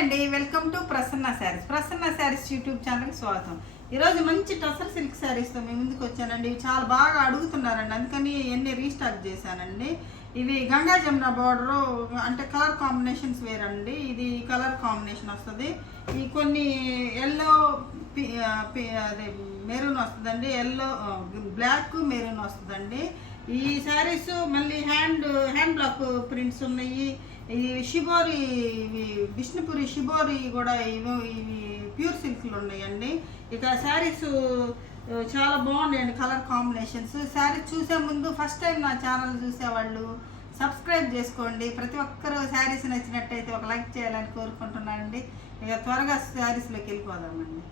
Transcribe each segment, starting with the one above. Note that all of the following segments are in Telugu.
అండి, welcome to Prasanna saris YouTube ఛానల్కి స్వాగతం. ఈరోజు మంచి టసర్ సిల్క్ శారీస్తో మీ ముందుకు వచ్చానండి. ఇవి చాలా బాగా అడుగుతున్నారండి, అందుకని ఎన్ని రీస్టాక్ చేశానండి. ఇవి గంగా జమున బార్డర్ అంటే కలర్ కాంబినేషన్స్ వేరండి. ఇది కలర్ కాంబినేషన్ వస్తుంది. ఈ కొన్ని ఎల్లో అదే మెరూన్ వస్తుందండి, ఎల్లో బ్లాక్ మెరూన్ వస్తుందండి. ఈ శారీస్ మళ్ళీ హ్యాండ్ బ్లాక్ ప్రింట్స్ ఉన్నాయి. ఈ షిబోరి విష్ణుపురి షిబోరి కూడా ఇవి ప్యూర్ సిల్క్లు ఉన్నాయండి. ఇక శారీస్ చాలా బాగున్నాయండి, కలర్ కాంబినేషన్స్. శారీస్ చూసే ముందు ఫస్ట్ టైం నా ఛానల్ చూసేవాళ్ళు సబ్స్క్రైబ్ చేసుకోండి. ప్రతి ఒక్కరూ శారీస్ నచ్చినట్టయితే ఒక లైక్ చేయాలని కోరుకుంటున్నానండి. ఇక త్వరగా శారీస్లోకి వెళ్ళిపోదామండి.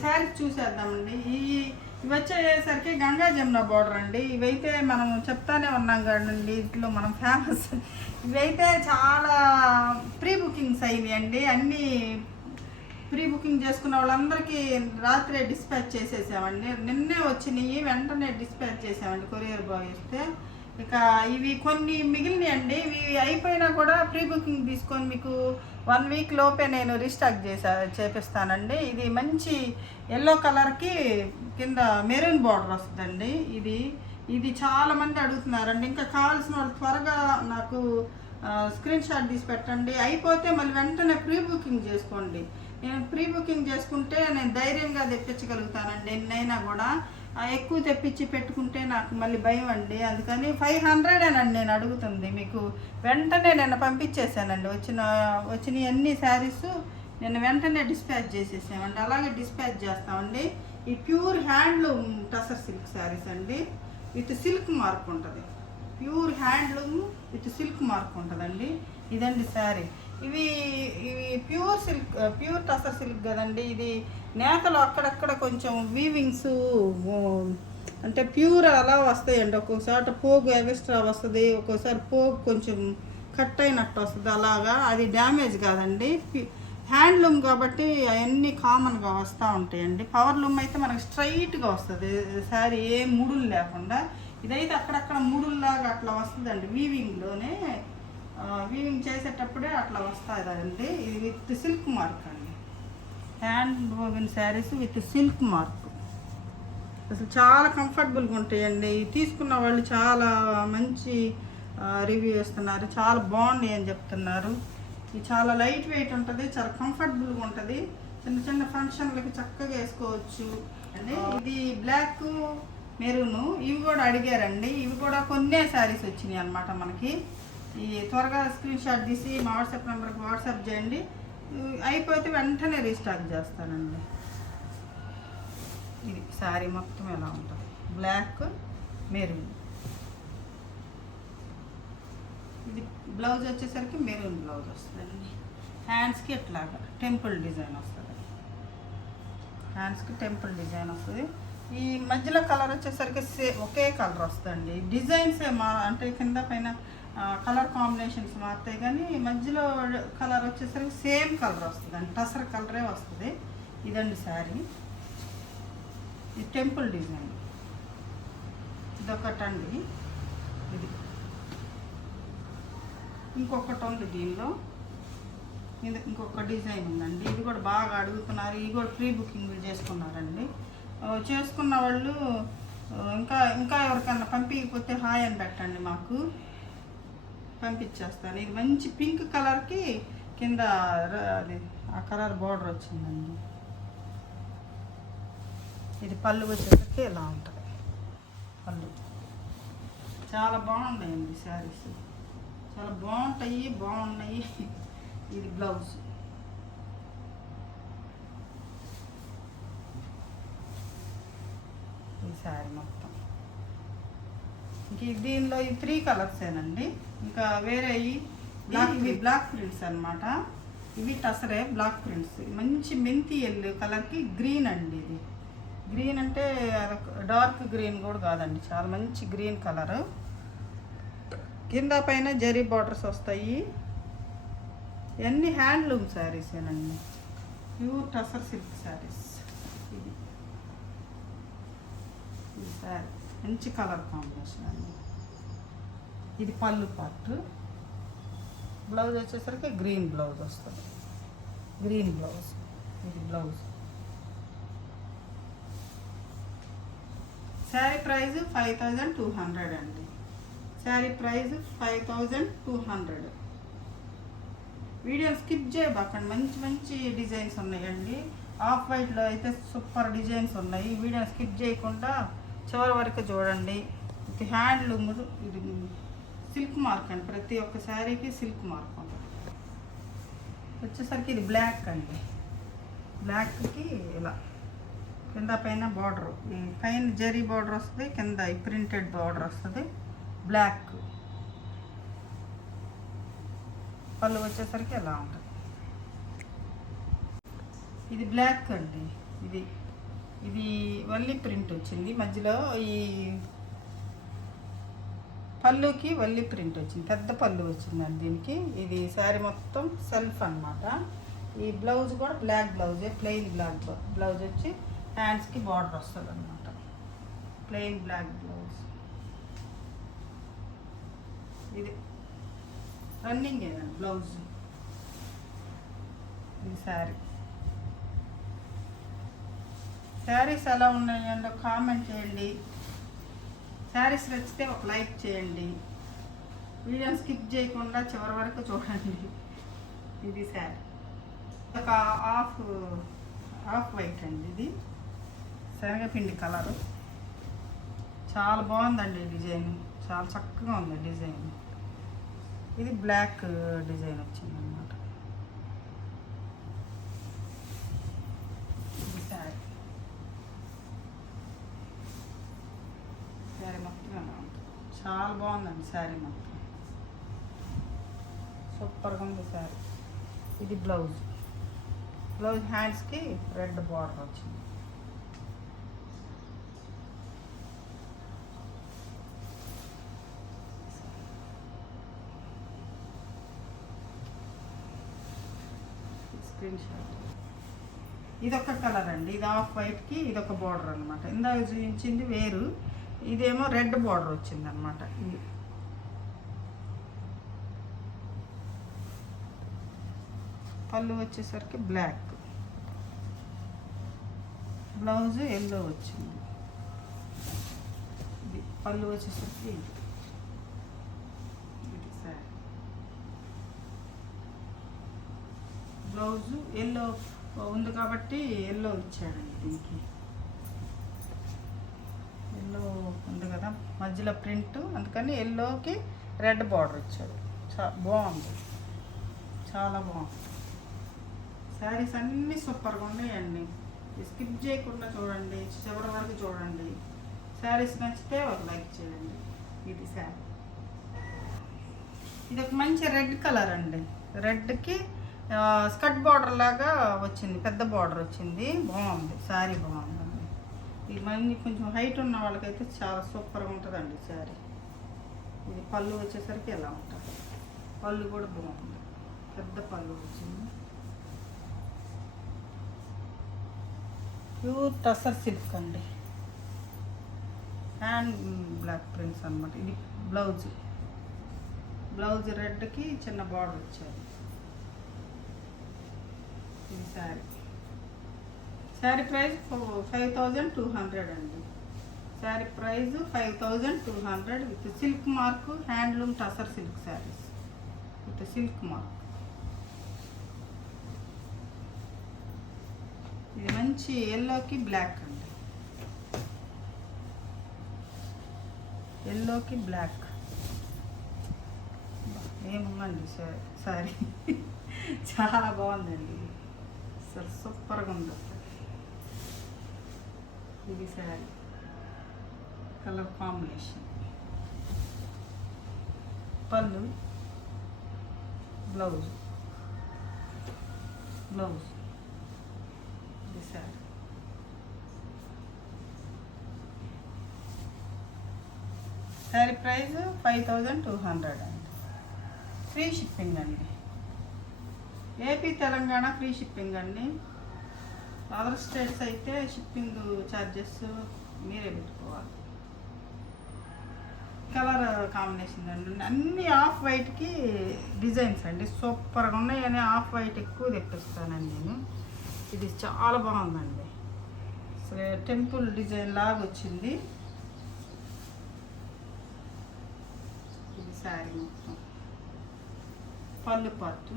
శారీస్ చూసేద్దామండి. ఇవి వచ్చేసరికి గంగా జమున బార్డర్ అండి. ఇవైతే మనం చెప్తానే ఉన్నాం కదండి, ఇంట్లో మనం ఫేమస్. ఇవైతే చాలా ప్రీ బుకింగ్స్ అయినాయి అండి. అన్నీ ప్రీ బుకింగ్ చేసుకున్న వాళ్ళందరికీ రాత్రే డిస్పాచ్ చేసేసామండి. నిన్నే వచ్చినాయి, వెంటనే డిస్పాచ్ చేసామండి కొరియర్ బాయ్ వస్తే. ఇక ఇవి కొన్ని మిగిలినాయండి. ఇవి అయిపోయినా కూడా ప్రీ బుకింగ్ తీసుకొని మీకు 1 వీక్ లోపే నేను రీస్టాక్ చేపిస్తానండి. ఇది మంచి ఎల్లో కలర్కి కింద మెరూన్ బార్డర్ వస్తుందండి. ఇది చాలామంది అడుగుతున్నారండి. ఇంకా కావాల్సిన వాళ్ళు త్వరగా నాకు స్క్రీన్ షాట్ తీసి పెట్టండి. అయిపోతే మళ్ళీ వెంటనే ప్రీ బుకింగ్ చేసుకోండి. నేను ప్రీ బుకింగ్ చేసుకుంటే నేను ధైర్యంగా తెప్పించగలుగుతానండి. ఎన్నైనా కూడా ఎక్కువ తెప్పించి పెట్టుకుంటే నాకు మళ్ళీ భయం అండి. అందుకని 500 అండి నేను అడుగుతుంది. మీకు వెంటనే నేను పంపించేసానండి. వచ్చిన అన్ని శారీస్ నేను వెంటనే డిస్పాచ్ చేసేసామండి. అలాగే డిస్పాచ్ చేస్తామండి. ఈ pure handloom tussar silk saris అండి, విత్ సిల్క్ మార్క్ ఉంటుంది. Pure handloom with silk mark ఉంటుందండి. ఇదండి శారీ. ఇవి pure silk, pure tussar silk కదండి. ఇది నేతలు అక్కడక్కడ కొంచెం వీవింగ్స్ అంటే ప్యూర్ అలా వస్తాయండి. ఒక్కొక్కసారి పోగు ఎక్స్ట్రా వస్తుంది, ఒక్కోసారి పోగు కొంచెం కట్ అయినట్టు వస్తుంది. అలాగా అది డ్యామేజ్ కాదండి. హ్యాండ్లూమ్ కాబట్టి అవన్నీ కామన్గా వస్తూ ఉంటాయండి. పవర్ లూమ్ అయితే మనకు స్ట్రైట్గా వస్తుంది శారీ, ఏ ముడులు లేకుండా. ఇదైతే అక్కడక్కడ ముడుల్లాగా అట్లా వస్తుందండి. వీవింగ్లోనే వీవింగ్ చేసేటప్పుడే అట్లా వస్తుందండి. ఇది విత్ సిల్క్ మార్క్ అండి. Hand woven saris with silk mark అసలు చాలా కంఫర్టబుల్గా ఉంటాయండి. తీసుకున్న వాళ్ళు చాలా మంచి రివ్యూ ఇస్తున్నారు, చాలా బాగున్నాయి అని చెప్తున్నారు. ఇది చాలా లైట్ వెయిట్ ఉంటుంది, చాలా కంఫర్టబుల్గా ఉంటుంది. చిన్న చిన్న ఫంక్షన్లకి చక్కగా వేసుకోవచ్చు అండి. ఇది బ్లాక్ మెరూను ఇవి కూడా అడిగారండి. ఇవి కూడా కొన్నే శారీస్ వచ్చినాయి అన్నమాట మనకి. ఈ త్వరగా స్క్రీన్ షాట్ తీసి మా వాట్సాప్ నెంబర్కి వాట్సాప్ చేయండి. అయిపోతే వెంటనే రీస్టాక్ చేస్తానండి. ఇది శారీ మొత్తం ఎలా ఉంటుంది, బ్లాక్ మెరూన్. ఇది బ్లౌజ్ వచ్చేసరికి మెరూన్ బ్లౌజ్ వస్తుందండి. హ్యాండ్స్కి ఎట్లాగా టెంపుల్ డిజైన్ వస్తుంది. హ్యాండ్స్కి టెంపుల్ డిజైన్ వస్తుంది. ఈ మధ్యలో కలర్ వచ్చేసరికి ఒకే కలర్ వస్తుందండి. డిజైన్స్ అంటే కింద పైన కలర్ కాంబినేషన్స్ మారుతాయి, కానీ మధ్యలో కలర్ వచ్చేసరికి సేమ్ కలర్ వస్తుందండి. టసర్ కలరే వస్తుంది. ఇదండి శారీ. ఇది టెంపుల్ డిజైన్. ఇదొకటండి. ఇది ఇంకొకటి ఉంది దీనిలో. ఇంకొక డిజైన్ ఉందండి. ఇది కూడా బాగా అడుగుతున్నారు. ఇది కూడా ప్రీ బుకింగ్ చేసుకున్నారండి. చేసుకున్న వాళ్ళు ఇంకా ఎవరికన్నా పంపించకపోతే హాయ్ అని పెట్టండి, మాకు పంపించేస్తాను. ఇది మంచి పింక్ కలర్కి కింద అది ఆ కలర్ బార్డర్ వచ్చిందండి. ఇది పళ్ళు వచ్చేసరికి ఇలా ఉంటుంది. పళ్ళు చాలా బాగున్నాయండి శారీస్, చాలా బాగున్నాయి. ఇది బ్లౌజ్. ఈ శారీ మొత్తం ఇంక దీనిలో ఈ 3 కలర్సేనండి. ఇంకా వేరే ఇవి బ్లాక్ ప్రింట్స్ అనమాట. ఇవి టసరే బ్లాక్ ప్రింట్స్. మంచి మెంతి ఎల్లో కలర్కి గ్రీన్ అండి. ఇది గ్రీన్ అంటే డార్క్ గ్రీన్ కూడా కాదండి, చాలా మంచి గ్రీన్ కలరు. కింద పైన జరీ బార్డర్స్ వస్తాయి. ఇవన్నీ హ్యాండ్లూమ్ శారీసేనండి, ప్యూర్ టసర్ సిల్క్ శారీస్. ఇది శారీ మంచి కలర్ కాంబినేషన్ అండి. ఇది పళ్ళు పార్ట్. బ్లౌజ్ వచ్చేసరికి గ్రీన్ బ్లౌజ్ వస్తుంది. Green blouse. ఇది బ్లౌజ్. శారీ ప్రైస్ 5200 అండి. శారీ ప్రైస్ 5200. వీడియో స్కిప్ చేయబాకండి, మంచి మంచి డిజైన్స్ ఉన్నాయండి. ఆఫ్ వైట్లో అయితే సూపర్ డిజైన్స్ ఉన్నాయి. ఈ వీడియో స్కిప్ చేయకుండా చివరి వరకు చూడండి. ఇది హ్యాండ్లూమ్, ఇది సిల్క్ మార్క్ అండి. ప్రతి ఒక్క శారీకి సిల్క్ మార్క్ ఉంటుంది. వచ్చేసరికి ఇది బ్లాక్ అండి. బ్లాక్కి ఇలా కింద పైన బార్డర్, పైన జరీ బార్డర్ వస్తుంది, కింద ప్రింటెడ్ బార్డర్ వస్తుంది. బ్లాక్ పళ్ళు వచ్చేసరికి ఎలా ఉంటుంది. ఇది బ్లాక్ అండి. ఇది ఇది వల్లి ప్రింట్ వచ్చింది మధ్యలో. ఈ పళ్ళుకి వల్లి ప్రింట్ వచ్చింది, పెద్ద పళ్ళు వచ్చిందండి దీనికి. ఇది శారీ మొత్తం సెల్ఫ్ అన్నమాట. ఈ బ్లౌజ్ కూడా బ్లాక్ బ్లౌజే, ప్లెయిన్ బ్లాక్ బ్లౌజ్ వచ్చి హ్యాండ్స్కి బార్డర్ వస్తుంది అన్నమాట. Plain black blouse. ఇది రన్నింగ్ ఏనండి బ్లౌజ్. ఇది శారీ. శారీస్ ఎలా ఉన్నాయండి కామెంట్ చేయండి. శారీస్ నచ్చితే ఒక లైక్ చేయండి. వీడియోని స్కిప్ చేయకుండా చివరి వరకు చూడండి. ఇది శారీ. ఒక ఆఫ్ వైట్ అండి. ఇది శనగపిండి కలరు. చాలా బాగుందండి డిజైన్, చాలా చక్కగా ఉంది డిజైన్. ఇది బ్లాక్ డిజైన్ వచ్చిందన్నమాట. ఇది శారీ. శారీ మొత్తం ఎలా ఉంటుంది, చాలా బాగుందండి శారీ మొత్తం, సూపర్గా ఉంది శారీ. ఇది బ్లౌజ్. బ్లౌజ్ హ్యాండ్స్కి రెడ్ బార్డర్ వచ్చింది. Screen shot. ఇదొక కలర్ అండి. ఇది ఆఫ్ వైట్కి ఇదొక బార్డర్ అనమాట. ఇందాక చూపించింది వేరు, ఇదేమో రెడ్ బార్డర్ వచ్చింది అనమాట. ఇది పళ్ళు వచ్చేసరికి బ్లాక్, బ్లౌజ్ ఎల్లో వచ్చింది. ఇది పళ్ళు వచ్చేసరికి ఇది సారీ. బ్లౌజు ఎల్లో ఉంది కాబట్టి ఎల్లో ఇచ్చాడండి దీనికి. ఎల్లో ఉంది కదా మధ్యలో ప్రింట్, అందుకని ఎల్లోకి రెడ్ బార్డర్ ఇచ్చాడు. బాగుంది, చాలా బాగుంది. శారీస్ అన్నీ సూపర్గా ఉన్నాయండి. స్కిప్ చేయకుండా చూడండి, చివరి వరకు చూడండి. శారీస్ నచ్చితే ఒక లైక్ చేయండి. ఇది శారీ. ఇది ఒక మంచి రెడ్ కలర్ అండి. రెడ్కి స్కర్ట్ బార్డర్ లాగా వచ్చింది, పెద్ద బార్డర్ వచ్చింది. బాగుంది శారీ, బాగుందండి. ఇది మంది కొంచెం హైట్ ఉన్న వాళ్ళకైతే చాలా సూపర్గా ఉంటుందండి శారీ. ఇది పళ్ళు వచ్చేసరికి ఎలా ఉంటుంది. పళ్ళు కూడా బాగుంది, పెద్ద పళ్ళు వచ్చింది. ప్యూర్ టసర్ సిల్క్ అండి. హ్యాండ్ బ్లాక్ ప్రింట్స్ అనమాట. ఇది బ్లౌజ్. బ్లౌజ్ రెడ్కి చిన్న బార్డర్ వచ్చారు. ఇది శారీ. శారీ ప్రైస్ 5200 అండి. Sari price 5200 with silk mark, handloom tussar silk saris with silk mark. ఇది మంచి ఎల్లోకి బ్లాక్ అండి. ఎల్లోకి బ్లాక్ ఏముందండి శారీ. చాలా బాగుందండి, అసలు సూపర్గా ఉంది అసలు. ఇది శారీ కలర్ కాంబినేషన్. పళ్ళు, బ్లౌజ్. బ్లౌజ్ ఇది శారీ. శారీ ప్రైస్ 5200 అండి. ఫ్రీ షిప్పింగ్ అండి. ఏపీ తెలంగాణ ఫ్రీ షిప్పింగ్ అండి. అదర్ స్టేట్స్ అయితే షిప్పింగ్ ఛార్జెస్ మీరే పెట్టుకోవాలి. కలర్ కాంబినేషన్ అండి. అన్ని ఆఫ్ వైట్కి డిజైన్స్ అండి, సూపర్గా ఉన్నాయని ఆఫ్ వైట్ ఎక్కువ తెప్పిస్తానండి నేను. ఇది చాలా బాగుందండి, అసలు టెంపుల్ డిజైన్ లాగా వచ్చింది. ఇది శారీ మొత్తం పళ్ళు పార్ట్.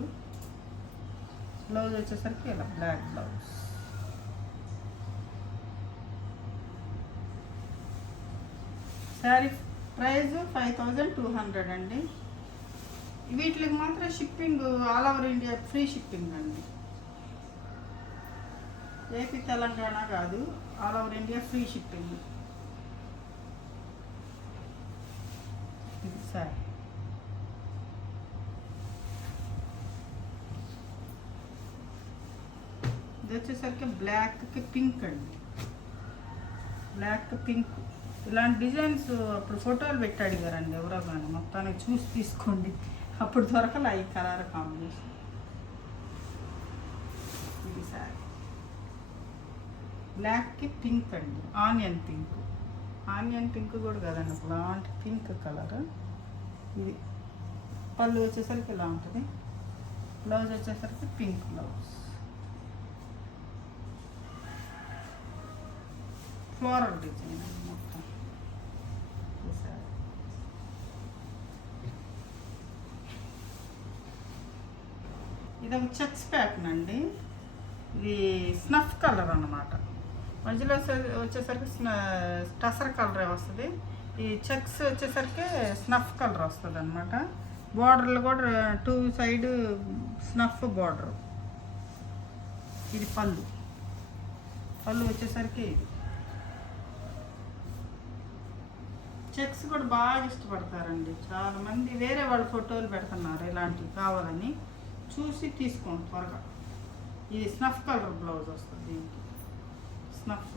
బ్లౌజ్ వచ్చేసరికి ఇలా బ్లాక్ బ్లౌజ్. శారీ ప్రైస్ 5200 అండి. వీటికి మాత్రం shipping all over India free shipping అండి. ఏపీ తెలంగాణ కాదు, all over India free shipping. ఇది సార్ ఇది వచ్చేసరికి బ్లాక్కి పింక్ అండి, బ్లాక్ పింక్. ఇలాంటి డిజైన్స్ అప్పుడు ఫోటోలు పెట్టి అడిగారండి ఎవరో కానీ, మొత్తానికి చూసి తీసుకోండి, అప్పుడు దొరకలే ఈ కలర్ కాంబినేషన్. ఇది సారీ బ్లాక్కి పింక్ అండి, ఆనియన్ పింక్. ఆనియన్ పింక్ కూడా కదండి, అలాంటి పింక్ కలర్. ఇది పళ్ళు వచ్చేసరికి ఇలా ఉంటుంది, బ్లౌజ్ వచ్చేసరికి పింక్ బ్లౌజ్, ఫ్లోరల్ డిజైన్ అండి మొత్తం. ఇది ఒక చెక్స్ ప్యాటర్న్ అండి, ఇది స్నఫ్ కలర్ అన్నమాట. మధ్యలో వచ్చేసరికి టసర్ కలర్ వస్తుంది, ఈ చెక్స్ వచ్చేసరికి స్నఫ్ కలర్ వస్తుంది అనమాట. బార్డర్లు కూడా 2 సైడ్ స్నఫ్ బార్డర్. ఇది పళ్ళు, పళ్ళు వచ్చేసరికి ఇది చెక్స్ కూడా బాగా ఇష్టపడతారండి చాలామంది. వేరే వాళ్ళు ఫోటోలు పెడుతున్నారు ఇలాంటివి కావాలని, చూసి తీసుకోండి త్వరగా. ఇది స్నఫ్ కలర్ బ్లౌజ్ వస్తుంది దీనికి, స్నఫ్.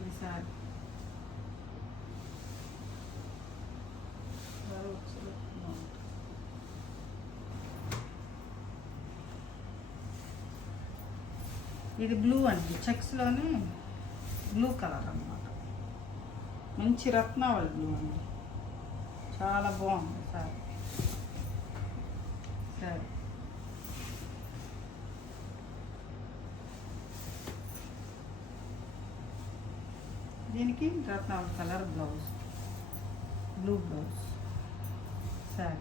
ఇది సారీ ఇది బ్లూ అండి, చెక్స్లోనే బ్లూ కలర్ అన్నమాట, మంచి రత్నావళి బ్లూ అండి, చాలా బాగుంది సారీ. సరే దీనికి Ratnavali colour blouse, blue blouse sari.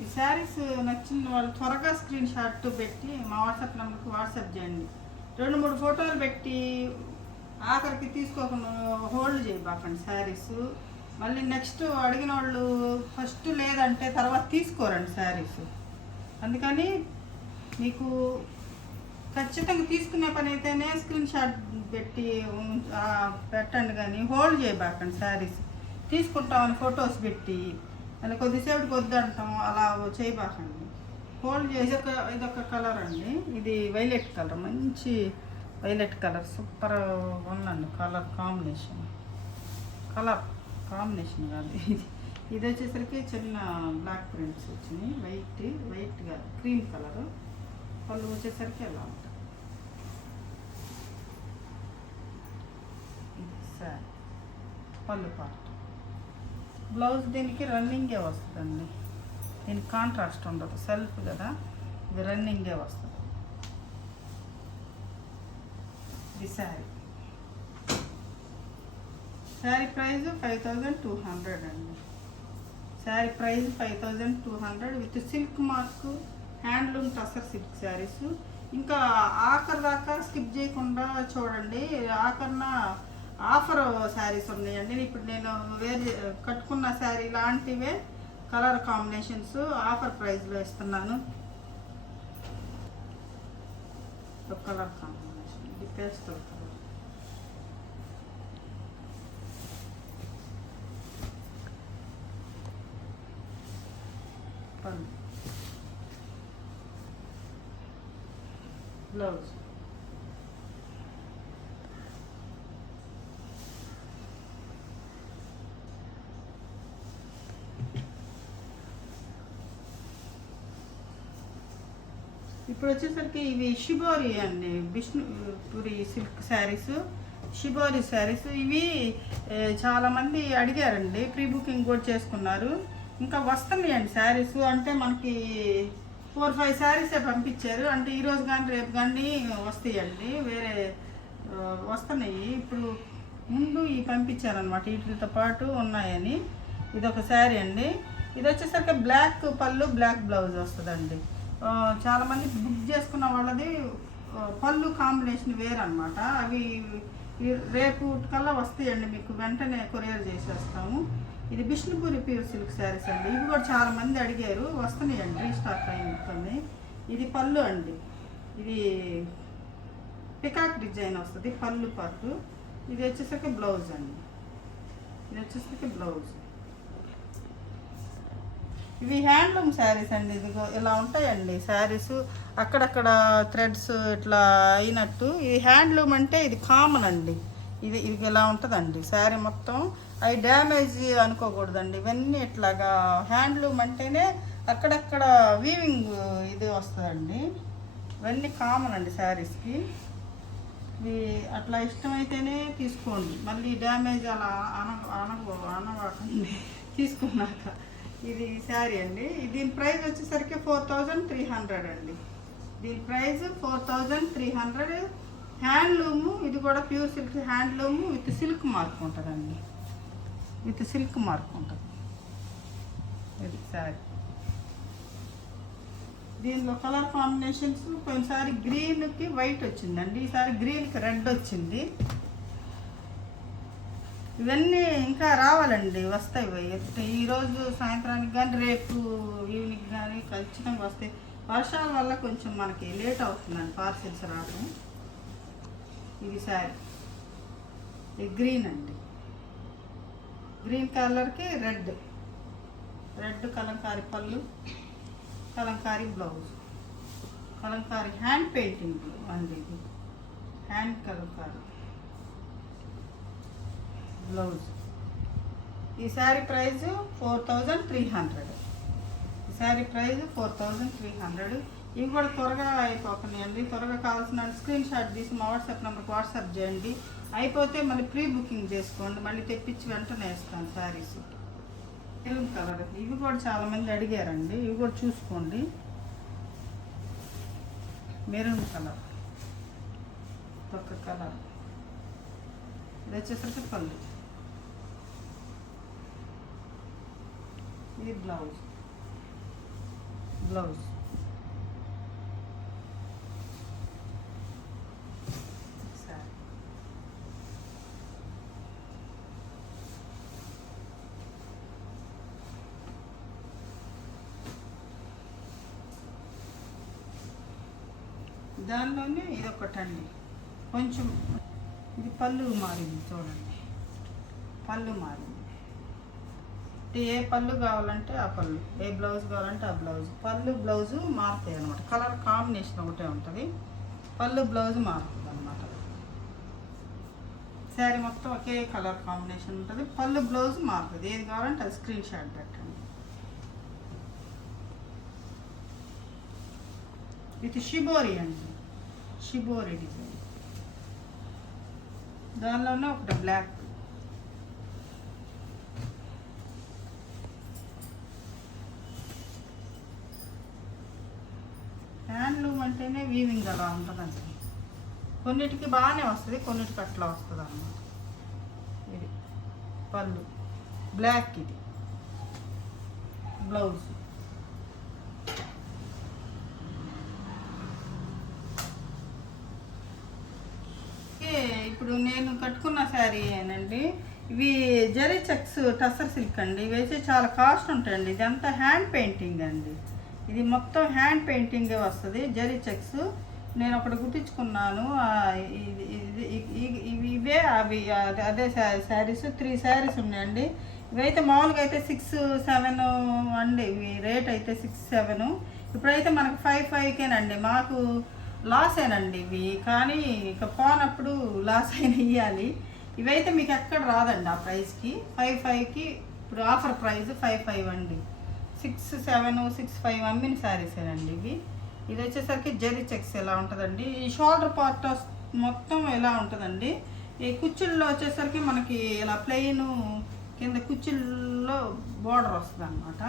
ఈ శారీస్ నచ్చిన వాళ్ళు త్వరగా స్క్రీన్ షాట్ పెట్టి మా వాట్సాప్ నెంబర్కి వాట్సాప్ చేయండి. 2-3 ఫోటోలు పెట్టి ఆఖరికి తీసుకోకుండా హోల్డ్ చేయబాకండి శారీస్. మళ్ళీ నెక్స్ట్ అడిగిన వాళ్ళు ఫస్ట్ లేదంటే తర్వాత తీసుకోరండి శారీస్. అందుకని మీకు ఖచ్చితంగా తీసుకునే పని అయితేనే స్క్రీన్ షాట్ పెట్టి పెట్టండి, కానీ హోల్డ్ చేయబాకండి శారీస్. తీసుకుంటామని ఫొటోస్ పెట్టి అని కొద్దిసేపటికి వద్దంటాం, అలా చేయబాకండి. హోల్డ్ చేసి ఇదొక కలర్ అండి, ఇది వైలెట్ కలర్, మంచి వైలెట్ కలర్, సూపర్ ఉందండి కలర్ కాంబినేషన్. కలర్ కాంబినేషన్ కాదు ఇది. ఇది వచ్చేసరికి చిన్న బ్లాక్ ప్రింట్స్ వచ్చినాయి, వైట్గా క్రీమ్ కలరు. పళ్ళు వచ్చేసరికి ఎలా ఉంటుంది. ఇది సారీ పళ్ళు పార్ట్. బ్లౌజ్ దీనికి రన్నింగే వస్తుందండి, దీనికి కాంట్రాస్ట్ ఉండదు, సెల్ఫ్ కదా, ఇది రన్నింగే వస్తుంది. ఇది శారీ, శారీ ప్రైస్ 5200 అండి. Sari price 5200 with silk mark handloom tussar silk saris. ఇంకా ఆఖరి దాకా స్కిప్ చేయకుండా చూడండి, ఆఖరిన ఆఫర్ శారీస్ ఉన్నాయండి. ఇప్పుడు నేను వేరే కట్టుకున్న శారీ లాంటివే కలర్ కాంబినేషన్స్ ఆఫర్ ప్రైస్లో ఇస్తున్నాను. కలర్ కాంబినేషన్ ఇది పేస్టల్ కలర్. పళ్ళు బ్లౌజ్ ఇప్పుడు వచ్చేసరికి ఇవి షిబోరి అండి, విష్ణుపురి సిల్క్ శారీస్. షిబోరి శారీస్ ఇవి చాలామంది అడిగారండి, ప్రీ బుకింగ్ కూడా చేసుకున్నారు. ఇంకా వస్తున్నాయండి శారీస్. అంటే మనకి 4-5 శారీసే పంపించారు. అంటే ఈరోజు కానీ రేపు కానీ వస్తాయండి, వేరే వస్తున్నాయి. ఇప్పుడు ముందు ఈ పంపించారనమాట, వీటితో పాటు ఉన్నాయని. ఇదొక శారీ అండి. ఇది వచ్చేసరికి బ్లాక్ పళ్ళు బ్లాక్ బ్లౌజ్ వస్తుందండి. చాలామంది బుక్ చేసుకున్న వాళ్ళది పళ్ళు కాంబినేషన్ వేరు అనమాట. అవి రేపు కల్లా వస్తాయండి, మీకు వెంటనే కొరియర్ చేసేస్తాము. ఇది బిష్ణుపూరి ప్యూర్ సిల్క్ శారీస్ అండి. ఇవి కూడా చాలామంది అడిగారు, వస్తున్నాయండి, రీస్టాక్ అయింది. ఇది పళ్ళు అండి. ఇది పికాక్ డిజైన్ వస్తుంది పళ్ళు పాటు. ఇది వచ్చేసరికి బ్లౌజ్ అండి. ఇది వచ్చేసరికి బ్లౌజ్. ఇవి హ్యాండ్లూమ్ శారీస్ అండి. ఇదిగో ఇలా ఉంటాయండి శారీస్, అక్కడక్కడ థ్రెడ్స్ ఇట్లా అయినట్టు. ఇది హ్యాండ్లూమ్ అంటే ఇది కామన్ అండి. ఇది ఇలా ఉంటుందండి శారీ మొత్తం. అవి డ్యామేజ్ అనుకోకూడదండి. ఇవన్నీ ఇట్లాగా హ్యాండ్లూమ్ అంటేనే అక్కడక్కడ వీవింగ్ ఇది వస్తుందండి. ఇవన్నీ కామన్ అండి శారీస్కి. ఇవి అట్లా ఇష్టమైతేనే తీసుకోండి, మళ్ళీ డ్యామేజ్ అలా అనవాకండి తీసుకున్నాక. ఇది శారీ అండి. దీని ప్రైస్ వచ్చేసరికి 4300 అండి. దీని ప్రైస్ 4300. హ్యాండ్లూము, ఇది కూడా pure silk handloom with silk mark ఉంటుందండి. విత్ సిల్క్ మార్క్ ఉంటుంది ఇది శారీ. దీనిలో కలర్ కాంబినేషన్స్ కొన్నిసారి గ్రీన్కి వైట్ వచ్చిందండి, ఈసారి గ్రీన్కి రెడ్ వచ్చింది. ఇవన్నీ ఇంకా రావాలండి, వస్తాయి. ఈరోజు సాయంత్రానికి కానీ రేపు ఈవినింగ్ కానీ ఖచ్చితంగా వస్తాయి. వర్షాల వల్ల కొంచెం మనకి లేట్ అవుతుందండి పార్సిల్స్ రావడం. ఇది శారీ, ఇది గ్రీన్ అండి. గ్రీన్ కలర్కి రెడ్ కలంకారీ పళ్ళు, Kalamkari blouse, Kalamkari hand painting అండి. ఇది హ్యాండ్ కలంకారీ బ్లౌజ్. ఈ శారీ ప్రైస్ 4300. ఈ శారీ ప్రైస్ 4300. ఇవి కూడా త్వరగా అయిపోతున్నాయండి. త్వరగా కావాల్సిన స్క్రీన్ షాట్ తీసి మా వాట్సాప్ నెంబర్కి వాట్సాప్ చేయండి. అయిపోతే మళ్ళీ ప్రీ బుకింగ్ చేసుకోండి, మళ్ళీ తెప్పించి వెంటనే వేస్తాను శారీస్. మెరూన్ కలర్, ఇవి కూడా చాలామంది అడిగారండి. ఇవి కూడా చూసుకోండి. మెరూన్ కలర్ ఒక కలర్. ఇది వచ్చేసరికి పళ్ళు. ఇది బ్లౌజ్. దానిలోనే ఇదొకటండి కొంచెం. ఇది పళ్ళు మారింది చూడండి, పళ్ళు మారింది. ఏ పళ్ళు కావాలంటే ఆ పళ్ళు, ఏ బ్లౌజ్ కావాలంటే ఆ బ్లౌజ్. పళ్ళు బ్లౌజు మారుతాయి అనమాట, కలర్ కాంబినేషన్ ఒకటే ఉంటుంది, పళ్ళు బ్లౌజ్ మారుతుంది అనమాట. శారీ మొత్తం ఒకే కలర్ కాంబినేషన్ ఉంటుంది, పళ్ళు బ్లౌజ్ మారుతుంది. ఏది కావాలంటే అది స్క్రీన్ షాట్ పెట్టండి. ఇది షిబోరి అండి, షిబోరి డిజైన్. దానిలోనే ఒకటి బ్లాక్. హ్యాండ్లూమ్ అంటేనే వీవింగ్ అలా ఉంటుందండి. కొన్నిటికి బాగానే వస్తుంది, కొన్నిటికి అట్లా వస్తుంది అన్నమాట. ఇది పళ్ళు బ్లాక్, ఇది బ్లౌజ్. ఇప్పుడు నేను కట్టుకున్న శారీ ఏనండి. ఇవి జరీ చెక్స్ టస్సర్ సిల్క్ అండి. ఇవి అయితే చాలా కాస్ట్ ఉంటాయండి. ఇదంతా హ్యాండ్ పెయింటింగ్ అండి. ఇది మొత్తం హ్యాండ్ పెయింటింగే వస్తుంది, జరీ చెక్స్. నేను ఒకటి కుట్టించుకున్నాను. ఇవే అవి అదే శారీస్ 3 శారీస్ ఉన్నాయండి. ఇవైతే మామూలుగా అయితే 6-7 అండి. ఇవి రేట్ అయితే 6-7. ఇప్పుడైతే మనకు 5-5కేనండి. మాకు లాస్ ఏనండి ఇవి, కానీ ఇక పోనప్పుడు లాస్ అయిన ఇవ్వాలి. ఇవైతే మీకు ఎక్కడ రాదండి ఆ ప్రైస్కి. 5-5కి ఇప్పుడు ఆఫర్ ప్రైస్ 5-5 అండి. 6-7, 6-5 అమ్మిన శారీసేనండి ఇవి. ఇది వచ్చేసరికి జరీ చెక్స్ ఎలా ఉంటుందండి. ఈ షోల్డర్ పార్ట్ మొత్తం ఎలా ఉంటుందండి. ఈ కుచ్చుల్లో వచ్చేసరికి మనకి ఇలా ప్లెయిన్ కింద కుచ్చుల్లో బోర్డర్ వస్తుంది అనమాట.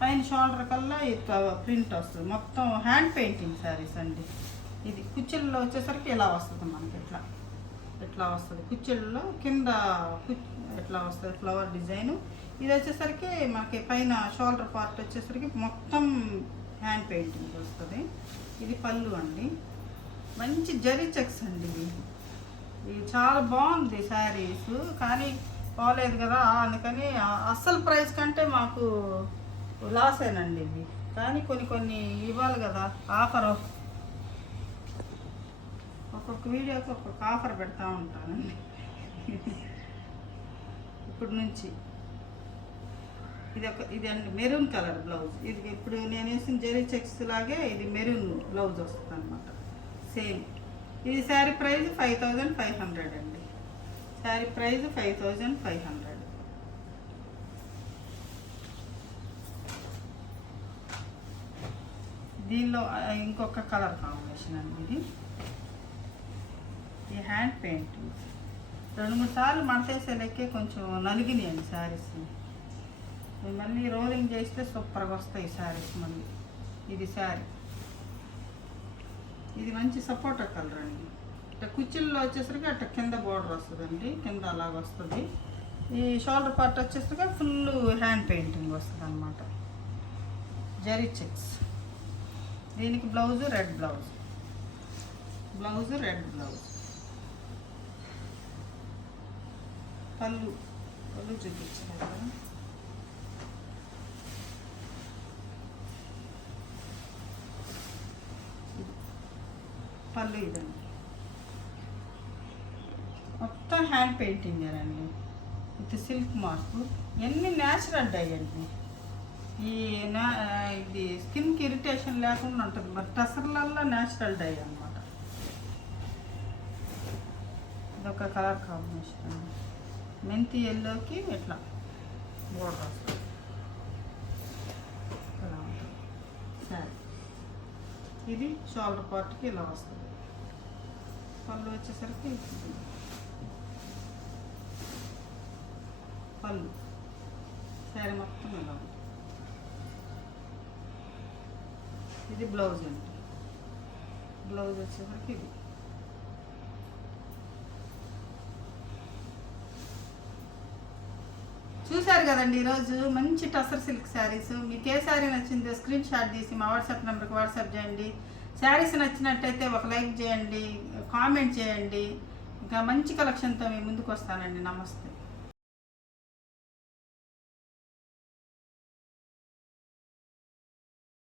పైన షోల్డర్ కల్లా ఇట్లా ప్రింట్ వస్తుంది. మొత్తం హ్యాండ్ పెయింటింగ్ శారీస్ అండి. ఇది కుచ్చుల్లో వచ్చేసరికి ఇలా వస్తుంది మనకి, ఇట్లా వస్తుంది కుచ్చుల్లో కింద ఎట్లా వస్తుంది ఫ్లవర్ డిజైను. ఇది వచ్చేసరికి మనకి పైన షోల్డర్ పార్ట్ వచ్చేసరికి మొత్తం హ్యాండ్ పెయింటింగ్ వస్తుంది. ఇది పళ్ళు అండి, మంచి జరీ చెక్స్ అండి. ఇది చాలా బాగుంది శారీస్, కానీ పోలేదు కదా అందుకని అస్సలు ప్రైస్ కంటే మాకు లాసేనండి ఇవి. కానీ కొన్ని ఇవ్వాలి కదా ఆఫర్, ఒక్కొక్క వీడియోకి ఒక్కొక్క ఆఫర్ పెడతా ఉంటానండి ఇప్పుడు నుంచి. ఇది అండి మెరూన్ కలర్ బ్లౌజ్. ఇది ఇప్పుడు నేను వేసిన జరీ చెక్స్ లాగే ఇది మెరూన్ బ్లౌజ్ వస్తుంది అనమాట, సేమ్. ఇది శారీ ప్రైస్ 5500 అండి. శారీ ప్రైస్ 5500. దీనిలో ఇంకొక కలర్ కాంబినేషన్ అండి. ఇది ఈ హ్యాండ్ పెయింటింగ్ 2-3 సార్లు మడతేసే లెక్కే కొంచెం నలిగినాయండి శారీస్. మళ్ళీ రోలింగ్ చేస్తే సూపర్గా వస్తాయి శారీస్ మళ్ళీ. ఇది శారీ, ఇది మంచి సపోటా కలర్ అండి. ఇట్లా కుచ్చిల్లో వచ్చేసరికి అట్లా కింద బోర్డర్ వస్తుందండి, కింద అలాగ వస్తుంది. ఈ షోల్డర్ పార్ట్ వచ్చేసరికి ఫుల్ హ్యాండ్ పెయింటింగ్ వస్తుంది అనమాట, జరీ చెక్స్. దీనికి blouse red blouse, red blouse. పళ్ళు చూపించారు కదా. పళ్ళు ఇదండి, మొత్తం హ్యాండ్ పెయింటింగ్ అండి విత్ సిల్క్ మార్కు. ఎన్ని న్యాచురల్ డై అండి. ఇది స్కిన్కి ఇరిటేషన్ లేకుండా ఉంటుంది. మరి టసర్లల్లో న్యాచురల్ డై అనమాట. ఇదొక కలర్ కాంబినేషన్ అండి, మెంతి ఎల్లోకి ఇట్లా బోర్డర్ వస్తుంది. ఇలా ఉంటుంది సరే. ఇది షోల్డర్ పార్ట్కి ఇలా వస్తుంది. పళ్ళు వచ్చేసరికి పళ్ళు శారీ మొత్తం ఇలా ఉంది. ఇది బ్లౌజ్ అండి, బ్లౌజ్ వచ్చేసరికి ఇది. చూశారు కదండి ఈరోజు మంచి టసర్ సిల్క్ శారీస్. మీకు ఏ శారీ నచ్చిందో స్క్రీన్ షాట్ తీసి మా వాట్సాప్ నెంబర్కి వాట్సాప్ చేయండి. శారీస్ నచ్చినట్టయితే ఒక లైక్ చేయండి, కామెంట్ చేయండి. ఇంకా మంచి కలెక్షన్తో మీ ముందుకు వస్తానండి. నమస్తే.